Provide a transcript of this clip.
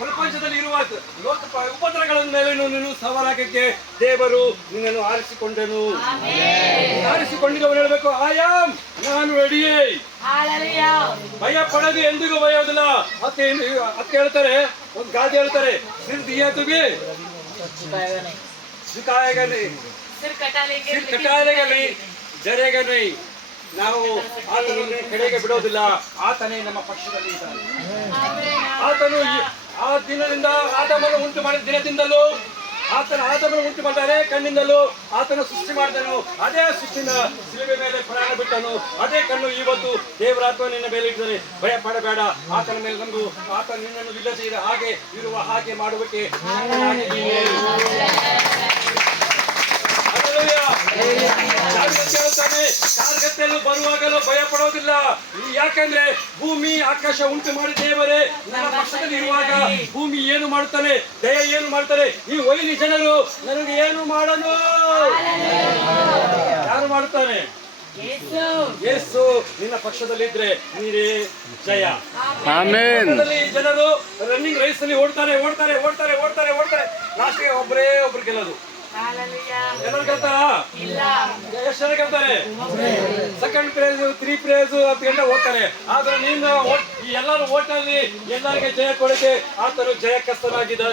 ಪ್ರಪಂಚದಲ್ಲಿ ಇರುವ ಲೋಕ ಉಪದ್ರವಗಳ ಮೇಲೆ ನೀನು ಸವಾಲಾಗಕ್ಕೆ ದೇವರು ನಿನ್ನನ್ನು ಆರಿಸಿಕೊಂಡನು. ಆರಿಸಿಕೊಂಡಿದ್ದವನು ಹೇಳಬೇಕು, ಆಯಾಮ್, ನಾನು ರೆಡಿ. ಭಯ ಪಡೋದು ಎಂದಿಗೂ ಭಯೋದಿಲ್ಲ. ಅತ್ತೆ ಹೇಳ್ತಾರೆ, ಒಂದು ಗಾದೆ ಹೇಳ್ತಾರೆ, ಸಿರ್ ದಿಯಾ ತುಗೆ झुकाएगा नहीं, सिर कटाएगा नहीं, जरेगा नहीं. ನಾವು ಆತನನ್ನು ಕಡೆಗೆ ಬಿಡೋದಿಲ್ಲ. ಆತನೇ ನಮ್ಮ ಪಕ್ಷದಲ್ಲಿ ಇದ್ದಾನೆ. ಆತನು ಆ ದಿನದಿಂದ ಆದಾಮನು ಉಂಟು ಮಾಡಿದ ದಿನದಿಂದಲೂ ಆತನು ಉಂಟು ಮಾಡಿದರೆ ಕಣ್ಣಿಂದಲೂ ಆತನು ಸೃಷ್ಟಿ ಮಾಡಿದನು. ಅದೇ ಸೃಷ್ಟಿನ ಶಿಲುಬೆ ಮೇಲೆ ಪ್ರಾಣ ಬಿಟ್ಟನು. ಅದೇ ಕಣ್ಣು ಇವತ್ತು ದೇವರ ಆತ್ಮ ನಿನ್ನ ಮೇಲೆ ಇದ್ದಾನೆ. ಭಯ ಪಡಬೇಡ. ಆತನ ಮೇಲೆ ನಂಬು. ಆತ ನಿನ್ನನ್ನು ಇಲ್ಲದೆ ಹಾಗೆ ಇರುವ ಹಾಗೆ ಮಾಡುವುದಕ್ಕೆ ಕಾರ್ಗತ್ತೆಯಲ್ಲೂ ಬರುವಾಗಲೂ ಭಯ ಪಡೋದಿಲ್ಲ. ಯಾಕಂದ್ರೆ ಭೂಮಿ ಆಕಾಶ ಉಂಟು ಮಾಡಿ ದೇವರೇ ನನ್ನ ಪಕ್ಷದಲ್ಲಿ ಇರುವಾಗ ಭೂಮಿ ಏನು ಮಾಡುತ್ತಾನೆ, ದಯ ಏನು ಮಾಡ್ತಾನೆ, ಈ ಒಯ್ಲಿ ಜನರು ನನಗೆ ಏನು ಮಾಡಲು ಯಾರು ಮಾಡುತ್ತಾನೆ? ಯೇಸು ನಿನ್ನ ಪಕ್ಷದಲ್ಲಿದ್ರೆ ನೀರೇ ಜಯ. ಜನರು ರನ್ನಿಂಗ್ ರೈಸ್ ಅಲ್ಲಿ ಓಡ್ತಾರೆ ಲಾಸ್ಟ್ಗೆ ಒಬ್ರು ಗೆಲ್ಲೋದು. ಎಲ್ಲರೂ ಗೆಲ್ತಾರ? ಎಷ್ಟು ಜನ ಗೆಲ್ತಾರೆ? ಸೆಕೆಂಡ್ ಪ್ರೈಸ್, 3 ಪ್ರೈಸ್ 10 ಗಂಟೆ ಓಡ್ತಾರೆ. ಆದ್ರೆ ನೀನು ಎಲ್ಲರೂ ಓಟಲ್ಲಿ ಎಲ್ಲರಿಗೆ ಜಯ ಕೊಡಕ್ಕೆ ಆತನು ಜಯಕಸ್ತನಾಗಿದ್ದಾನೆ.